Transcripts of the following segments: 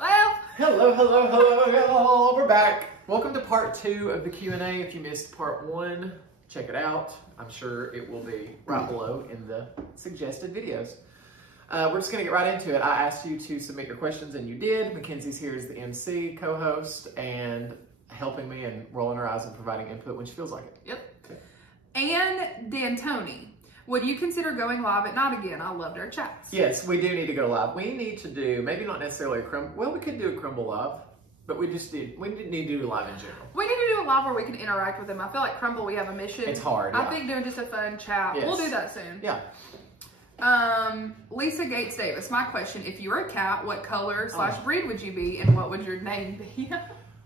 Well, hello, we're back. Welcome to part 2 of the Q&A. If you missed part 1, check it out. I'm sure it will be right below in the suggested videos. We're just gonna get right into it. I asked you to submit your questions and you did. Mackenzie's here as the MC, co-host, and helping me and rolling her eyes and providing input when she feels like it. Yep. And D'Antoni, would you consider going live at night again? I loved our chats. Yes, we do need to go live. We need to do, maybe not necessarily a crumble, well, we could do a crumble live, but we need to do live in general. We need to do a live where we can interact with them. I feel like Crumble, we have a mission. It's hard, yeah. I think doing just a fun chat. Yes. We'll do that soon. Yeah. Lisa Gates Davis, my question, if you were a cat, what color / breed would you be and what would your name be?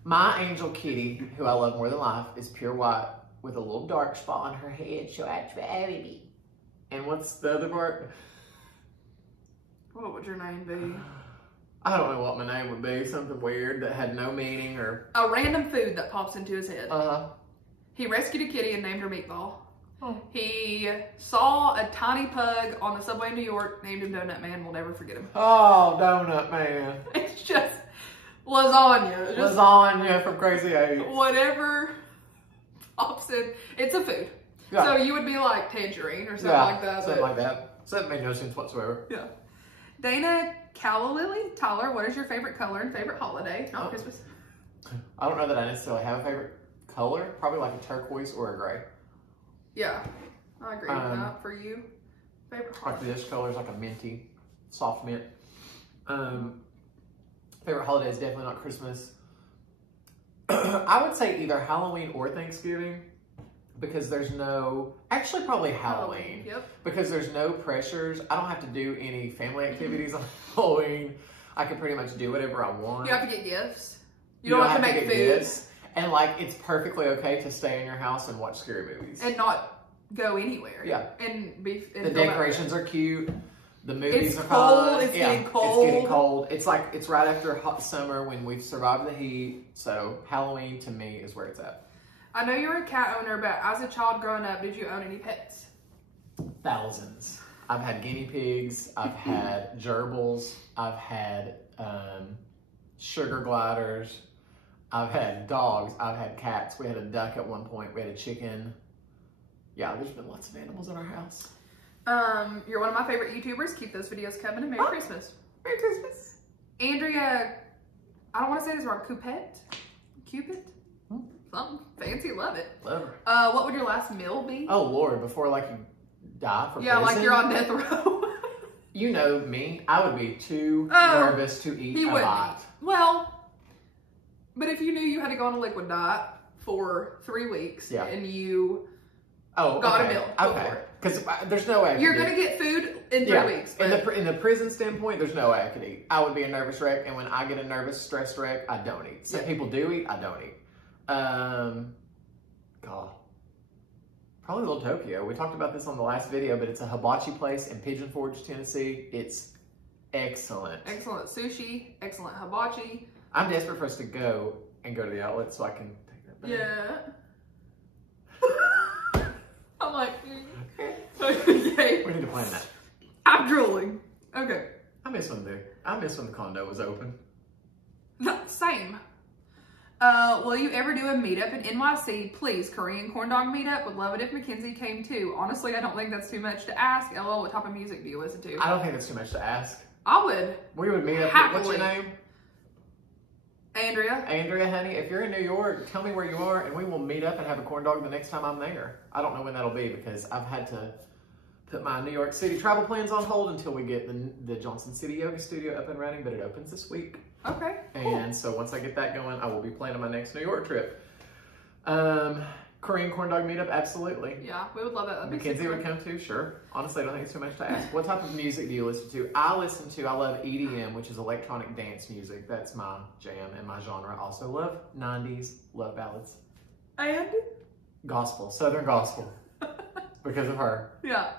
My angel kitty, who I love more than life, is pure white with a little dark spot on her head, so that's baby. And what's the other part? What would your name be? I don't know what my name would be. Something weird that had no meaning or... A random food that pops into his head. Uh-huh. He rescued a kitty and named her Meatball. Oh. He saw a tiny pug on the subway in New York, named him Donut Man. We'll never forget him. Oh, Donut Man. It's just lasagna. Just lasagna from Crazy 8. Whatever pops in. It's a food. Yeah. So you would be like tangerine or something like that. Something like that. So that made no sense whatsoever. Yeah. Dana Callilily, Tyler, what is your favorite color and favorite holiday? Not Christmas. I don't know that I necessarily have a favorite color. Probably like a turquoise or a gray. Yeah, I agree with that. For you, favorite holiday? Like this color is like a minty, soft mint. Favorite holiday is definitely not Christmas. I would say either Halloween or Thanksgiving. Because there's no, actually probably Halloween. Yep. Because there's no pressures. I don't have to do any family activities on Halloween. I can pretty much do whatever I want. You have to get gifts. You don't have to make food. Gifts. And like, it's perfectly okay to stay in your house and watch scary movies. And not go anywhere. Yeah. And be. And the decorations are cute. The movies are cold. fun. It's getting cold. It's getting cold. It's like, it's right after hot summer when we've survived the heat. So Halloween to me is where it's at. I know you're a cat owner, but as a child growing up, did you own any pets? Thousands. I've had guinea pigs. I've had gerbils. I've had sugar gliders. I've had dogs. I've had cats. We had a duck at one point. We had a chicken. Yeah, there's been lots of animals in our house. You're one of my favorite YouTubers. Keep those videos coming, and Merry Christmas. Merry Christmas. Andrea, I don't want to say this wrong. Cupid? Something fancy, love it. Love her. What would your last meal be? Oh Lord, before like you die from prison? Like you're on death row. You know me, I would be too nervous to eat a lot. Well, but if you knew you had to go on a liquid diet for 3 weeks and you got a meal before. Because there's no way you're gonna get food in 3 weeks. But... In the prison standpoint, there's no way I could eat. I would be a nervous wreck, and when I get a nervous, stressed wreck, I don't eat. Some people do eat, I don't eat. God, probably Little Tokyo. We talked about this on the last video, but it's a hibachi place in Pigeon Forge, Tennessee. It's excellent. Excellent sushi, excellent hibachi. I'm desperate for us to go to the outlet so I can take that back. Yeah. I'm like, okay. We need to plan that. I'm drooling. Okay. I miss when the condo was open. Same. Will you ever do a meetup in NYC? Please, Korean corn dog meetup. Would love it if Mackenzie came too. Honestly, I don't think that's too much to ask. LOL, what type of music do you listen to? I don't think that's too much to ask. I would. We would meet up. Happily. What's your name? Andrea. Andrea, honey, if you're in New York, tell me where you are and we will meet up and have a corn dog the next time I'm there. I don't know when that'll be because I've had to put my New York City travel plans on hold until we get the Johnson City Yoga Studio up and running, but it opens this week. Okay. And so once I get that going, I will be planning my next New York trip. Korean corn dog meetup, absolutely. Yeah, we would love that. Mackenzie would come too, sure. Honestly, I don't think it's too much to ask. What type of music do you listen to? I love EDM, which is electronic dance music. That's my jam and my genre. Also love 90s, love ballads. And? Gospel, Southern gospel. Because of her. Yeah.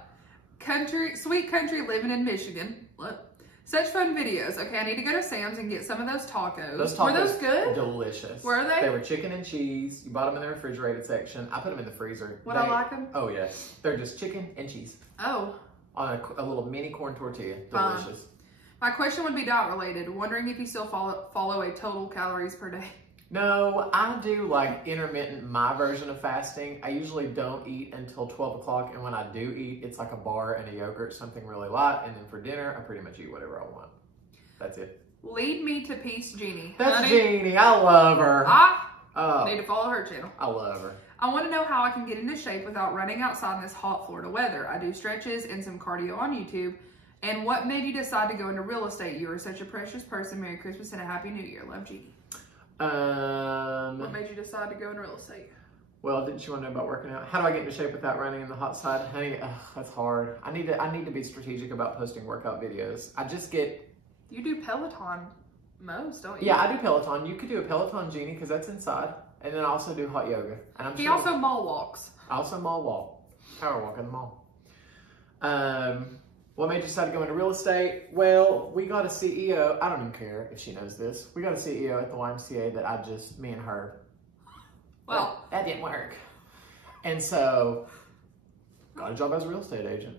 Sweet country living in Michigan. Look. Such fun videos. Okay, I need to go to Sam's and get some of those tacos. Were those good? Delicious. Were they? They were chicken and cheese. You bought them in the refrigerated section. I put them in the freezer. Would I like them? Oh, yes. They're just chicken and cheese. Oh. On a little mini corn tortilla. Delicious. My question would be diet related. Wondering if you still follow a total calories per day. No, I do like intermittent, my version of fasting. I usually don't eat until 12 o'clock, and when I do eat, it's like a bar and a yogurt, something really light, and then for dinner, I pretty much eat whatever I want. That's it. Lead me to Peace Jeannie. That's Honey, Jeannie. I love her. I need to follow her channel. I love her. I want to know how I can get into shape without running outside in this hot Florida weather. I do stretches and some cardio on YouTube. And what made you decide to go into real estate? You are such a precious person. Merry Christmas and a Happy New Year. Love, Jeannie. What made you decide to go into real estate? Well, didn't you want to know about working out? How do I get into shape without running in the hot side? Honey, that's hard. I need to be strategic about posting workout videos. I just get... You do Peloton most, don't you? Yeah, I do Peloton. You could do a Peloton, Jeannie, because that's inside. And then I also do hot yoga. And He also mall walks. I also mall walk. Power walk in the mall. What made you decide to go into real estate? Well, we got a CEO. I don't even care if she knows this. We got a CEO at the YMCA that me and her. Well, that didn't work. And so, got a job as a real estate agent.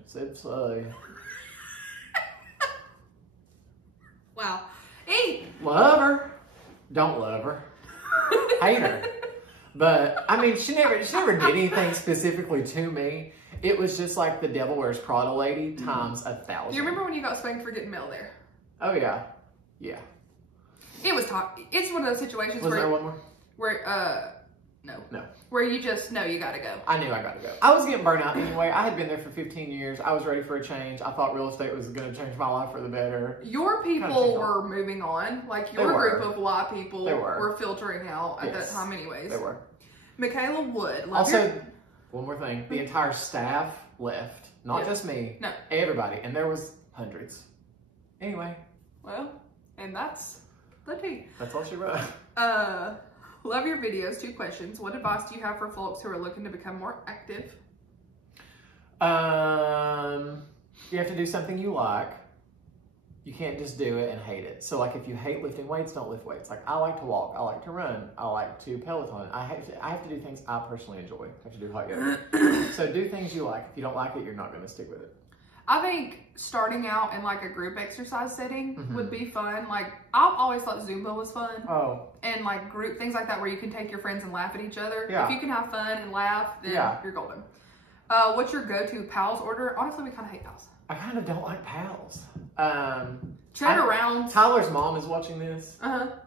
Wow. Hey! Love her. Don't love her. Hate her. But, I mean, she never did anything specifically to me. It was just like the Devil Wears Prada lady times 1,000. Do you remember when you got spanked for getting mail there? Oh, yeah. Yeah. It was tough. It's one of those situations Was there one more? No. No. Where you just know you gotta go. I knew I gotta go. I was getting burnt out anyway. I had been there for 15 years. I was ready for a change. I thought real estate was gonna change my life for the better. Your people were moving on. Like your group of Y people were filtering out at that time anyways. They were. Michaela Wood. One more thing. The entire staff left. Not just me. No. Everybody. And there was hundreds. Anyway. Well, and that's the tea. That's all she wrote. Love your videos. 2 questions. What advice do you have for folks who are looking to become more active? You have to do something you like. You can't just do it and hate it. So like if you hate lifting weights, don't lift weights. Like I like to walk, I like to run, I like to Peloton. I have to do things I personally enjoy. I have to do hot yoga. So do things you like. If you don't like it, you're not gonna stick with it. I think starting out in like a group exercise setting would be fun. Like I've always thought Zumba was fun. Oh. And like group things like that where you can take your friends and laugh at each other. Yeah. If you can have fun and laugh, then you're golden. What's your go-to Pals order? Honestly, we kind of hate Pals. I kind of don't like Pals. Chat around. Tyler's mom is watching this.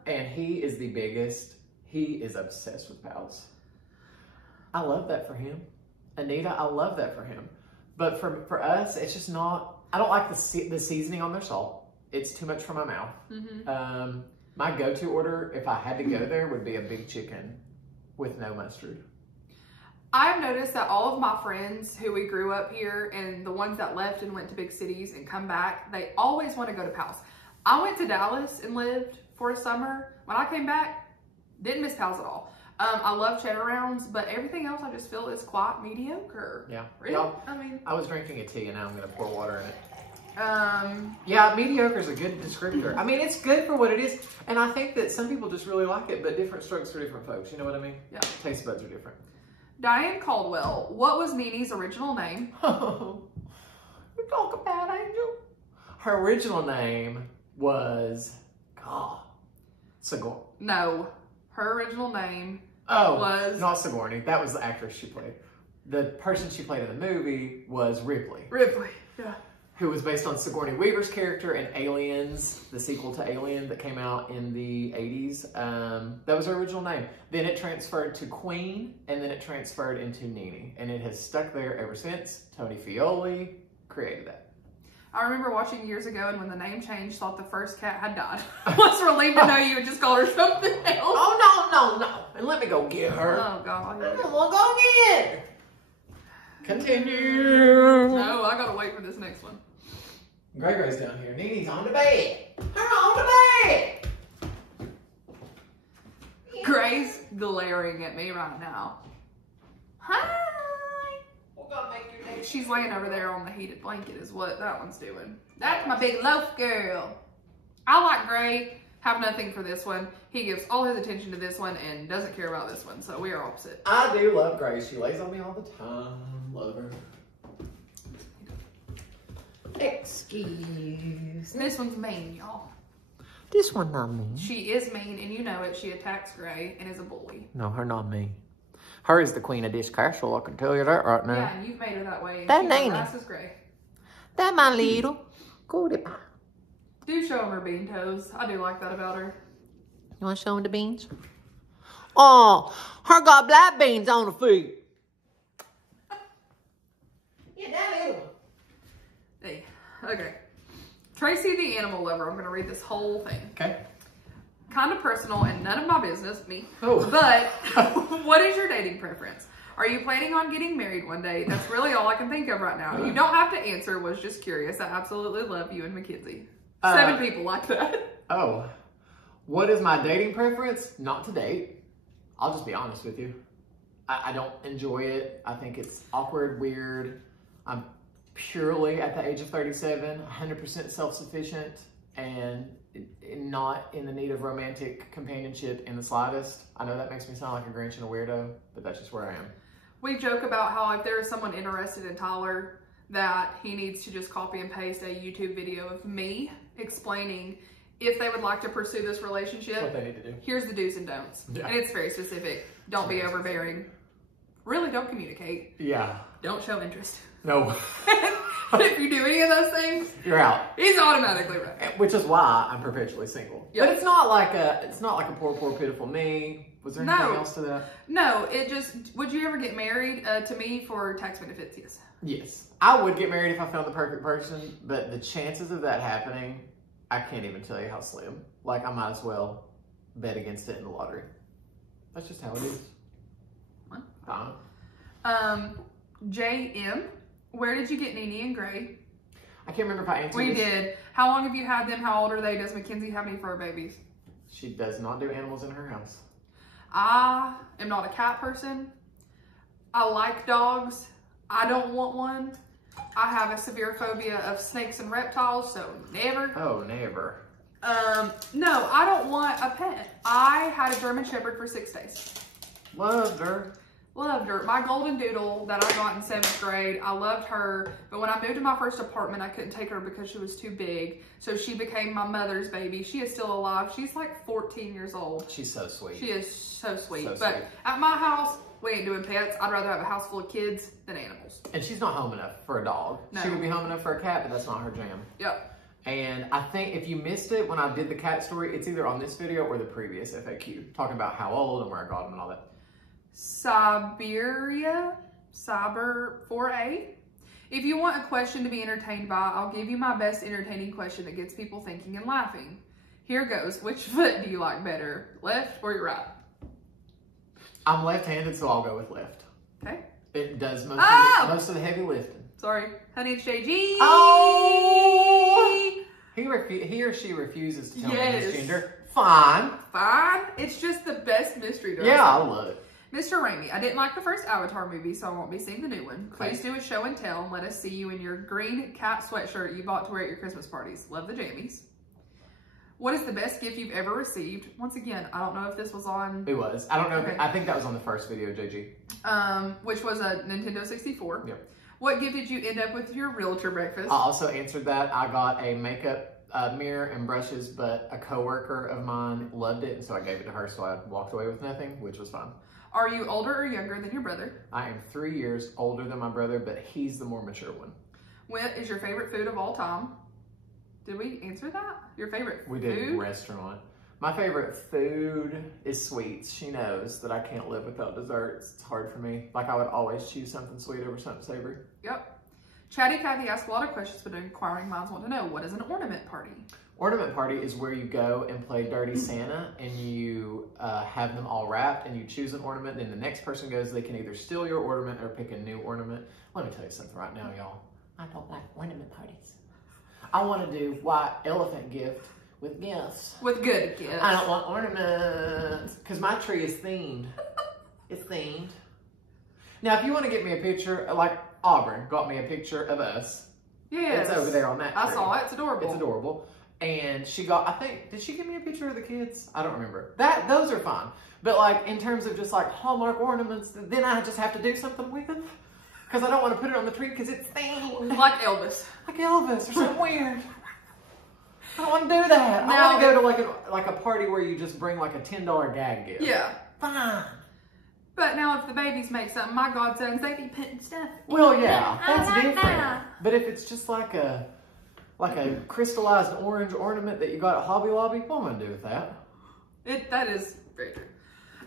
And he is the biggest. He is obsessed with Pals. I love that for him. Anita, I love that for him. But for us, it's just not, I don't like the seasoning on their salt. It's too much for my mouth. My go-to order, if I had to go there, would be a big chicken with no mustard. I've noticed that all of my friends who we grew up here and the ones that left and went to big cities and come back, they always want to go to Pals. I went to Dallas and lived for a summer. When I came back, didn't miss Pals at all. I love cheddar rounds, but everything else I just feel is quite mediocre. Yeah. Really? I mean, I was drinking a tea and now I'm going to pour water in it. Yeah, mediocre is a good descriptor. I mean, it's good for what it is. And I think that some people just really like it, but different strokes for different folks. You know what I mean? Yeah. Taste buds are different. Diane Caldwell, what was Nini's original name? You talk about Angel. Her original name was, Sigourney. No. Her original name was... not Sigourney. That was the actress she played. The person she played in the movie was Ripley. Ripley, yeah. Who was based on Sigourney Weaver's character in Aliens, the sequel to Alien that came out in the 80s. That was her original name. Then it transferred to Queen, and then it transferred into Nini. And it has stuck there ever since. Tony Fioli created that. I remember watching years ago, and when the name changed, thought the first cat had died. I was relieved to know you had just called her something else. Oh, no. And let me go get her. Oh, God. We'll go get her. Continue. No, I gotta wait for this next one. Gray's down here. Nini's on the bed. Her on the bed. Gray's glaring at me right now. Hi. We're gonna make your day. She's laying over there on the heated blanket is what that one's doing. That's my big loaf girl. I like Gray. Have nothing for this one. He gives all his attention to this one and doesn't care about this one, so we are opposite. I do love Gray. She lays on me all the time. Love her. Excuse me. This one's mean, y'all. This one not me. She is mean, and you know it. She attacks Gray and is a bully. No, her not me. Her is the queen of this castle, I can tell you that right now. Yeah, and you've made her that way. That she ain't harasses Gray. That my little goody pie. Do show him her bean toes. I do like that about her. You want to show him the beans? Oh, her got black beans on her feet. Yeah, that little one. Hey, okay. Tracy the animal lover. I'm going to read this whole thing. Okay. Kind of personal and none of my business, me. Oh. But what is your dating preference? Are you planning on getting married one day? That's really all I can think of right now. You don't have to answer. Was just curious. I absolutely love you and Mackenzie. 7 people like that. Oh. What is my dating preference? Not to date. I'll just be honest with you. I don't enjoy it. I think it's awkward, weird. I'm purely at the age of 37, 100% self-sufficient, and not in the need of romantic companionship in the slightest. I know that makes me sound like a Grinch and a weirdo, but that's just where I am. We joke about how if there is someone interested in Tyler, that he needs to just copy and paste a YouTube video of me explaining if they would like to pursue this relationship. What they need to do. Here's the do's and don'ts. Yeah. And it's very specific. Don't be overbearing. Really don't communicate. Yeah. Don't show interest. No. If you do any of those things, You're out. he's automatically right. Which is why I'm perpetually single. Yep. But it's not like a poor pitiful me. Was there anything else to that? No, it just, would you ever get married to me for tax benefits? Yes. Yes. I would get married if I found the perfect person, but the chances of that happening, I can't even tell you how slim. Like, I might as well bet against it in the lottery. That's just how it is. What? JM, where did you get Nene and Gray? I can't remember if I answered We this. did. How long have you had them? How old are they? Does Mackenzie have any fur babies? She does not do animals in her house. I am not a cat person. I like dogs. I don't want one. I have a severe phobia of snakes and reptiles, so never. Oh, never. No, I don't want a pet. I had a German Shepherd for 6 days. Loved her. Loved her. My golden doodle that I got in 7th grade, I loved her. But when I moved to my first apartment, I couldn't take her because she was too big. So she became my mother's baby. She is still alive. She's like 14 years old. She's so sweet. She is so sweet. So but sweet. at my house, we ain't doing pets. I'd rather have a house full of kids than animals. And she's not home enough for a dog. No. She would be home enough for a cat, but that's not her jam. Yep. And I think if you missed it when I did the cat story, it's either on this video or the previous FAQ, talking about how old and where I got them and all that. Cyber 4A. If you want a question to be entertained by, I'll give you my best entertaining question that gets people thinking and laughing. Here goes. Which foot do you like better, left or your right? I'm left-handed, so I'll go with left. Okay. It does most of the heavy lifting. Sorry. Honey, it's JG. Oh! He or she refuses to tell me his gender. Fine. Fine. It's just the best mystery to us. Yeah, I love it. Mr. Ramey, I didn't like the first Avatar movie, so I won't be seeing the new one. Please do a show and tell and let us see you in your green cat sweatshirt you bought to wear at your Christmas parties. Love the jammies. What is the best gift you've ever received? Once again, I don't know if this was on... It was. I don't know. Okay. I think that was on the first video, JG. Which was a Nintendo 64. Yep. What gift did you end up with your realtor breakfast? I also answered that. I got a makeup mirror and brushes, but a coworker of mine loved it, and so I gave it to her, so I walked away with nothing, which was fun. Are you older or younger than your brother? I am 3 years older than my brother, but he's the more mature one. What is your favorite food of all time? Did we answer that? Your favorite food? We did restaurant. My favorite food is sweets. She knows that I can't live without desserts. It's hard for me. Like, I would always choose something sweet over something savory. Yep. Chatty Cathy asks a lot of questions, but inquiring minds want to know, what is an ornament party? Ornament party is where you go and play Dirty Santa, and you have them all wrapped, and you choose an ornament, then the next person goes, they can either steal your ornament or pick a new ornament. Let me tell you something right now, y'all. I don't like ornament parties. I want to do white elephant gift with gifts. With good gifts. I don't want ornaments, because my tree is themed. It's themed. Now, if you want to get me a picture, like Auburn got me a picture of us. Yes. It's over there on that tree. I saw it. It's adorable. It's adorable. And she got, I think, did she give me a picture of the kids? I don't remember. Those are fine. But like, in terms of just like Hallmark ornaments, then I just have to do something with them. Because I don't want to put it on the tree because it's themed. Like Elvis. Like Elvis or something weird. I don't want to do that. Now, I want to go to like a party where you just bring like a $10 gag gift. Yeah. Fine. But now if the babies make something, my godsons, they be putting stuff. Well, yeah, that's like different. that. But if it's just like a crystallized orange ornament that you got at Hobby Lobby, what am I gonna do with that? That is very true.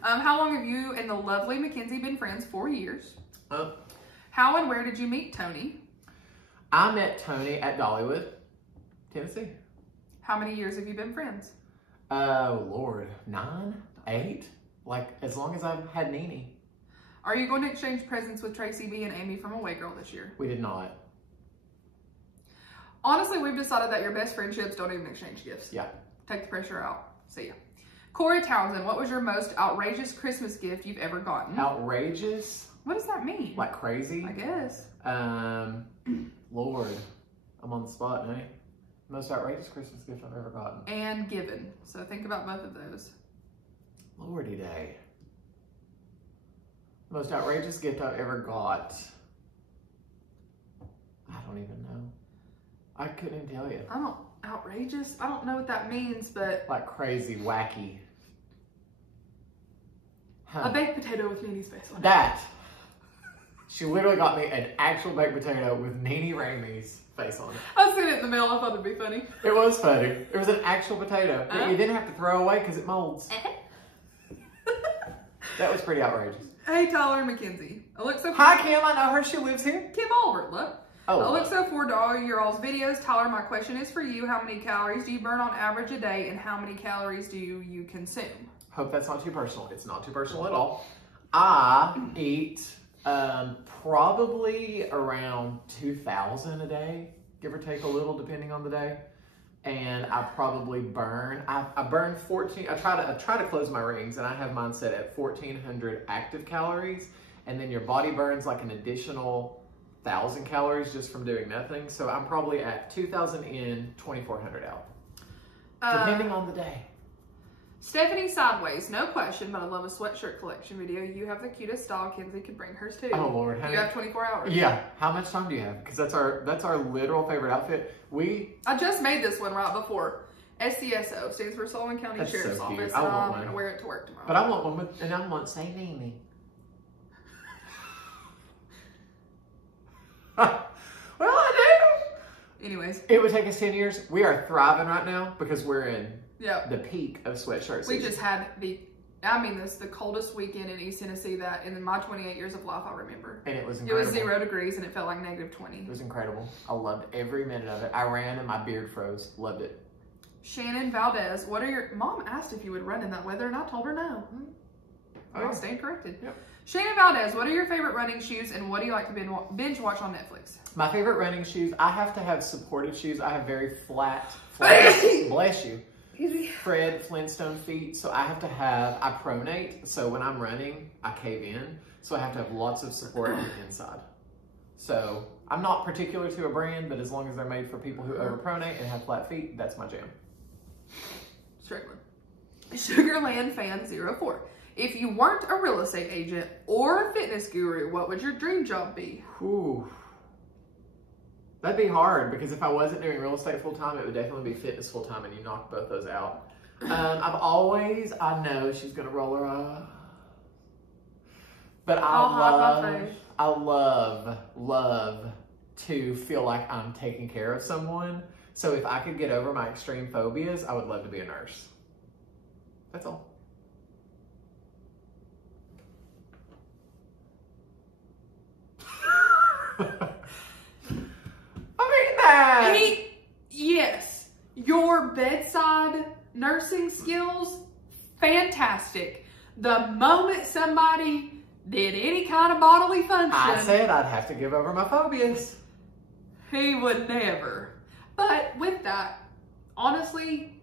How long have you and the lovely Mackenzie been friends? 4 years. How and where did you meet Tony? I met Tony at Dollywood, Tennessee. How many years have you been friends? Oh, Lord. 9? 8? Like, as long as I've had Nene. Are you going to exchange presents with Tracy B and Amy from Away Girl this year? We did not. Honestly, we've decided that your best friendships don't even exchange gifts. Yeah. Take the pressure out. See ya. Corey Townsend, what was your most outrageous Christmas gift you've ever gotten? Outrageous? What does that mean? Like crazy? I guess. Lord. I'm on the spot, honey. Most outrageous Christmas gift I've ever gotten. And given. So think about both of those. Lordy day. Most outrageous gift I've ever got. I don't even know. I couldn't even tell you. Outrageous? I don't know what that means, but... Like crazy, wacky. Huh. A baked potato with Nene's face on it. That. She literally got me an actual baked potato with Nene Ramey's face on it. I seen it in the mail. I thought it'd be funny. It was funny. It was an actual potato that you didn't have to throw away because it molds. That was pretty outrageous. Hey, Tyler and Mackenzie. Alexa. Hi, Kim. I know her. She lives here. Kim Albert, look. Oh. Alexa, for all your all's videos. Tyler, my question is for you. How many calories do you burn on average a day, and how many calories do you consume? Hope that's not too personal. It's not too personal at all. I eat probably around 2,000 a day, give or take a little, depending on the day. And I probably burn. I burn 14. I try to close my rings, and I have mine set at 1,400 active calories, and then your body burns like an additional 1,000 calories just from doing nothing. So I'm probably at 2,000 in, 2,400 out, depending on the day. Stephanie Sideways, no question, but I love a sweatshirt collection video. You have the cutest style. Kenzie could bring hers too. Oh Lord, honey. You have 24 hours. Yeah. How much time do you have? Because that's our literal favorite outfit. I just made this one right before. SCSO stands for Sullivan County That's Sheriff's so cute. Office. I want I'm one. gonna wear it to work tomorrow. But I want one with, and I want say Nene. Well, I do. Anyways. It would take us 10 years. We are thriving right now because we're in Yep. the peak of sweatshirt We season. just had the coldest weekend in East Tennessee that in my 28 years of life I remember. And it was It incredible. was 0 degrees and it felt like negative 20. It was incredible. I loved every minute of it. I ran and my beard froze. Loved it. Shannon Valdez, what are your... Mom asked if you would run in that weather and I told her no. I'll stand corrected. Yep. Shannon Valdez, what are your favorite running shoes and what do you like to binge watch on Netflix? My favorite running shoes, I have to have supported shoes. I have very flat bless you, Fred Flintstone feet. So I have to have, I pronate. So when I'm running, I cave in. So I have to have lots of support on the inside. So I'm not particular to a brand, but as long as they're made for people who overpronate and have flat feet, that's my jam. Strickland. Sugarland Fan 04. If you weren't a real estate agent or a fitness guru, what would your dream job be? Ooh. That'd be hard because if I wasn't doing real estate full time, it would definitely be fitness full time, and you knock both those out. I know she's gonna roll her eyes, but I love to feel like I'm taking care of someone. So if I could get over my extreme phobias, I would love to be a nurse. That's all. Yes, your bedside nursing skills, fantastic. The moment somebody did any kind of bodily function, I said I'd have to give over my phobias. He would never. But with that, honestly,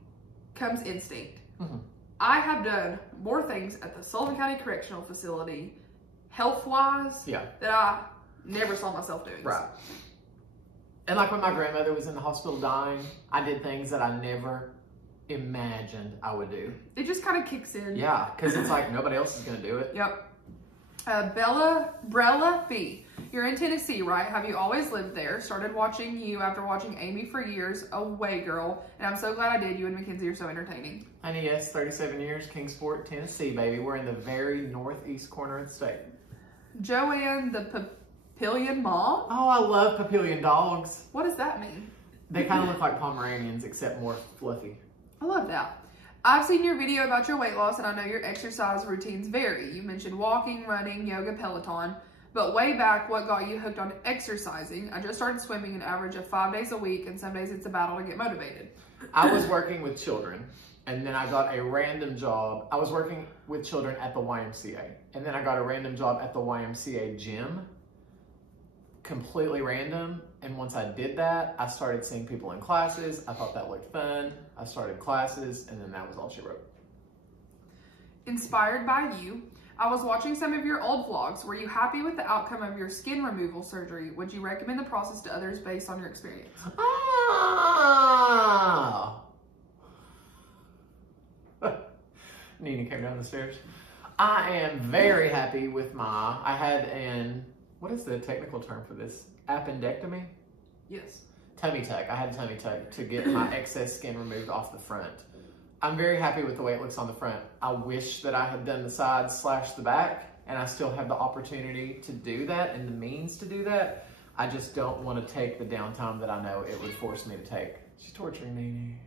comes instinct. Mm-hmm. I have done more things at the Sullivan County Correctional Facility, health-wise, that I never saw myself doing. Right. And like when my grandmother was in the hospital dying, I did things that I never imagined I would do. It just kind of kicks in. Yeah, because it's like nobody else is going to do it. Yep. Brella B. You're in Tennessee, right? Have you always lived there? Started watching you after watching Amy for years. Away, girl. And I'm so glad I did. You and Mackenzie are so entertaining. Honey, yes, 37 years, Kingsport, Tennessee, baby. We're in the very northeast corner of the state. Joanne, the Papillion mom? Oh, I love Papillion dogs. What does that mean? They kind of look like Pomeranians, except more fluffy. I love that. I've seen your video about your weight loss, and I know your exercise routines vary. You mentioned walking, running, yoga, Peloton. But way back, what got you hooked on exercising? I just started swimming an average of 5 days a week, and some days it's a battle to get motivated. I was working with children, and then I got a random job. I was working with children at the YMCA, and then I got a random job at the YMCA gym. Completely random. And once I did that, I started seeing people in classes. I thought that looked fun. I started classes, and then that was all she wrote. Inspired by you, I was watching some of your old vlogs. Were you happy with the outcome of your skin removal surgery? Would you recommend the process to others based on your experience? Ah! Nina came down the stairs. I am very happy with I had what is the technical term for this? Appendectomy? Yes. Tummy tuck. I had a tummy tuck to get my excess skin removed off the front. I'm very happy with the way it looks on the front. I wish that I had done the sides / the back, and I still have the opportunity to do that and the means to do that. I just don't want to take the downtime that I know it would force me to take. She's torturing Nene.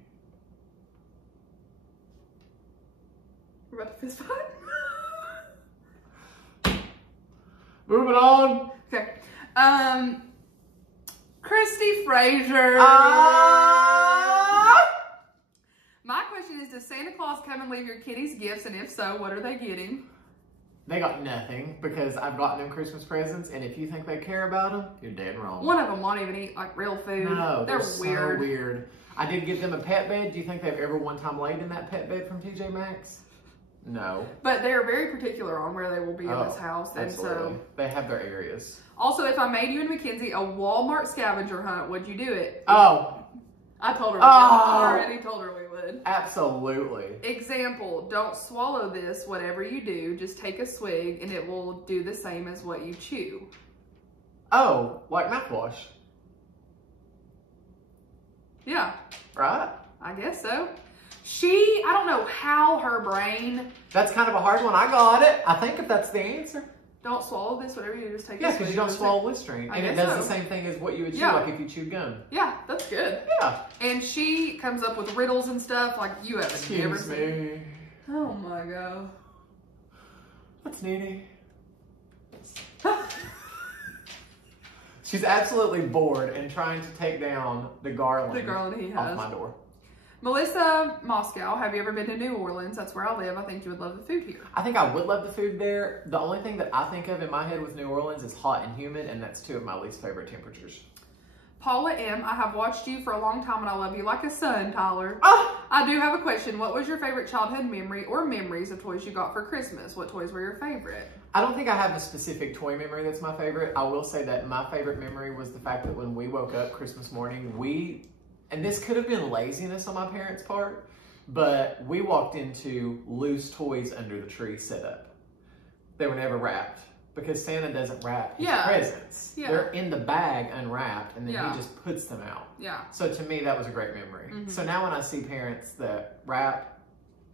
We're about to fist fight. Moving on. Okay. Christy Fraser. My question is, does Santa Claus come and leave your kitties gifts? And if so, what are they getting? They got nothing because I've gotten them Christmas presents, and if you think they care about them, you're dead wrong. One of them won't even eat like real food. No, they're weird. So weird. I did give them a pet bed. Do you think they've ever one time laid in that pet bed from TJ Maxx? No. But they are very particular on where they will be in this house. And absolutely. so they have their areas. Also, if I made you and Mackenzie a Walmart scavenger hunt, would you do it? Oh. I told her we would. I already told her we would. Absolutely. Example, don't swallow this, whatever you do. Just take a swig and it will do the same as what you chew. Oh, like mouthwash. Yeah. Right? I guess so. I don't know how her brain. That's kind of a hard one. I got it. I think if that's the answer. Don't swallow this, whatever you do, just take a Yeah, swig. because you don't swallow Listerine. And it does the same thing as what you would chew, like if you chew gum. Yeah, that's good. Yeah. And she comes up with riddles and stuff like you haven't ever Excuse seen. me. Oh my god. What's Nene? She's absolutely bored and trying to take down the garland he has off my door. Melissa Moscow, have you ever been to New Orleans? That's where I live. I think you would love the food here. I think I would love the food there. The only thing that I think of in my head with New Orleans is hot and humid, and that's two of my least favorite temperatures. Paula M., I have watched you for a long time and I love you like a son, Tyler. Ah! I do have a question. What was your favorite childhood memory or memories of toys you got for Christmas? What toys were your favorite? I don't think I have a specific toy memory that's my favorite. I will say that my favorite memory was the fact that when we woke up Christmas morning, and this could have been laziness on my parents' part, but we walked into loose toys under the tree set up. They were never wrapped because Santa doesn't wrap his presents. Yeah. They're in the bag unwrapped, and then he just puts them out. Yeah. So to me, that was a great memory. Mm-hmm. So now when I see parents that wrap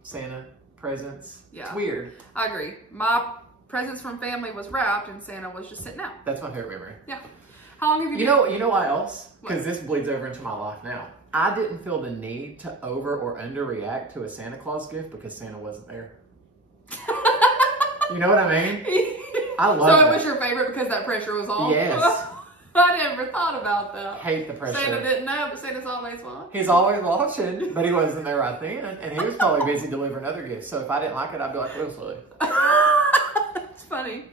Santa presents, it's weird. I agree. My presents from family was wrapped, and Santa was just sitting out. That's my favorite memory. Yeah. How long have you been? You know why else? Because this bleeds over into my life now. I didn't feel the need to over or underreact to a Santa Claus gift because Santa wasn't there. You know what I mean? I love that. So it was your favorite because that pressure was on? Yes. I never thought about that. Hate the pressure. Santa didn't know, but Santa's always watching. He's always watching, but he wasn't there right then. And he was probably busy delivering other gifts. So if I didn't like it, I'd be like, real silly. It's funny.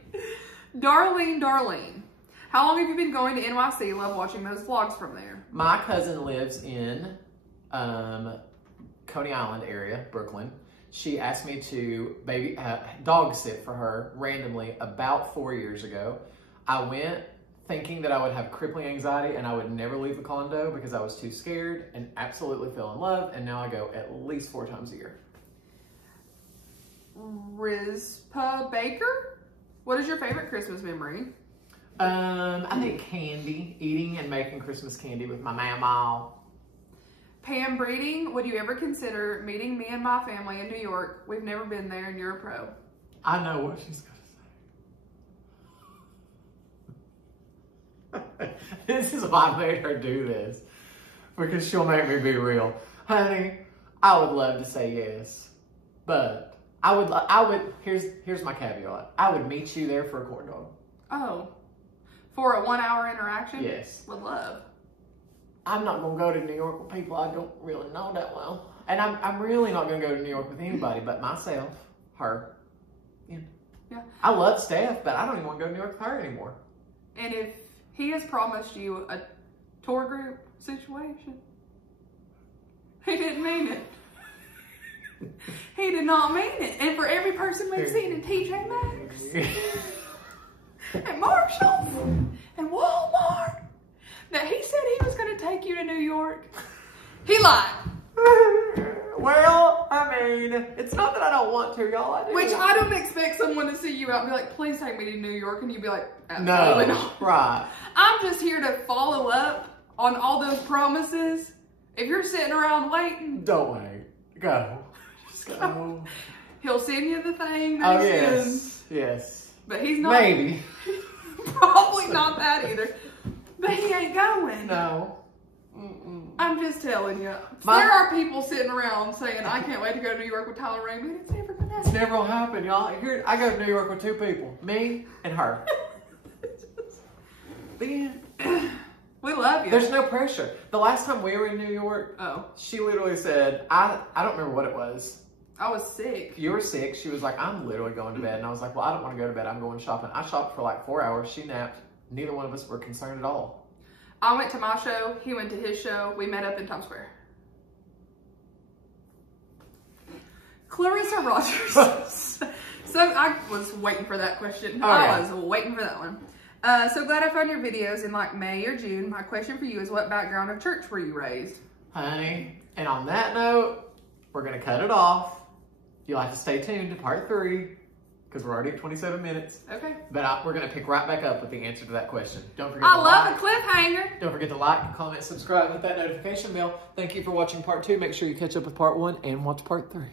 Darlene. How long have you been going to NYC? Love watching those vlogs from there. My cousin lives in Coney Island area, Brooklyn. She asked me to dog sit for her randomly about 4 years ago. I went thinking that I would have crippling anxiety and I would never leave the condo because I was too scared, and absolutely fell in love. And now I go at least 4 times a year. Rizpa Baker, what is your favorite Christmas memory? I think candy, eating and making Christmas candy with my mama. Pam Breeding, would you ever consider meeting me and my family in New York? We've never been there and you're a pro. I know what she's going to say. This is why I made her do this. Because she'll make me be real. Honey, I would love to say yes. But I would, here's my caveat. I would meet you there for a corn dog. Oh. For a 1 hour interaction? Yes. Would love. I'm not going to go to New York with people I don't really know that well. And I'm really not going to go to New York with anybody but myself, her. Yeah. I love Steph, but I don't even want to go to New York with her anymore. And if he has promised you a tour group situation, he didn't mean it. He did not mean it. And for every person we've seen in TJ Maxx, and Marshalls, and Walmart, that he said he was going to take you to New York, he lied. Well, I mean, it's not that I don't want to, y'all. I do. Which I don't expect someone to see you out and be like, please take me to New York. And you'd be like, absolutely no, not. right. I'm just here to follow up on all those promises. If you're sitting around waiting, don't wait. Go. Just go. He'll send you the thing that he sends. Yes. But he's not. Maybe. Probably not that either. But he ain't going. No. I'm just telling you. There are people sitting around saying, I can't wait to go to New York with Tyler Ramey. It's never going to happen. It's never going to happen, y'all. Here, I go to New York with two people. Me and her. We love you. There's no pressure. The last time we were in New York, she literally said, I don't remember what it was. I was sick. You were sick. She was like, I'm literally going to bed. And I was like, well, I don't want to go to bed. I'm going shopping. I shopped for like 4 hours. She napped. Neither one of us were concerned at all. I went to my show. He went to his show. We met up in Times Square. Clarissa Rogers. So I was waiting for that question. I was waiting for that one. So glad I found your videos in like May or June. My question for you is, what background of church were you raised? Honey, and on that note, we're going to cut it off. You'll have to stay tuned to part 3 because we're already at 27 minutes. Okay. But we're going to pick right back up with the answer to that question. Don't forget I love a cliffhanger. Don't forget to like, comment, subscribe, hit that notification bell. Thank you for watching part 2. Make sure you catch up with part 1 and watch part 3.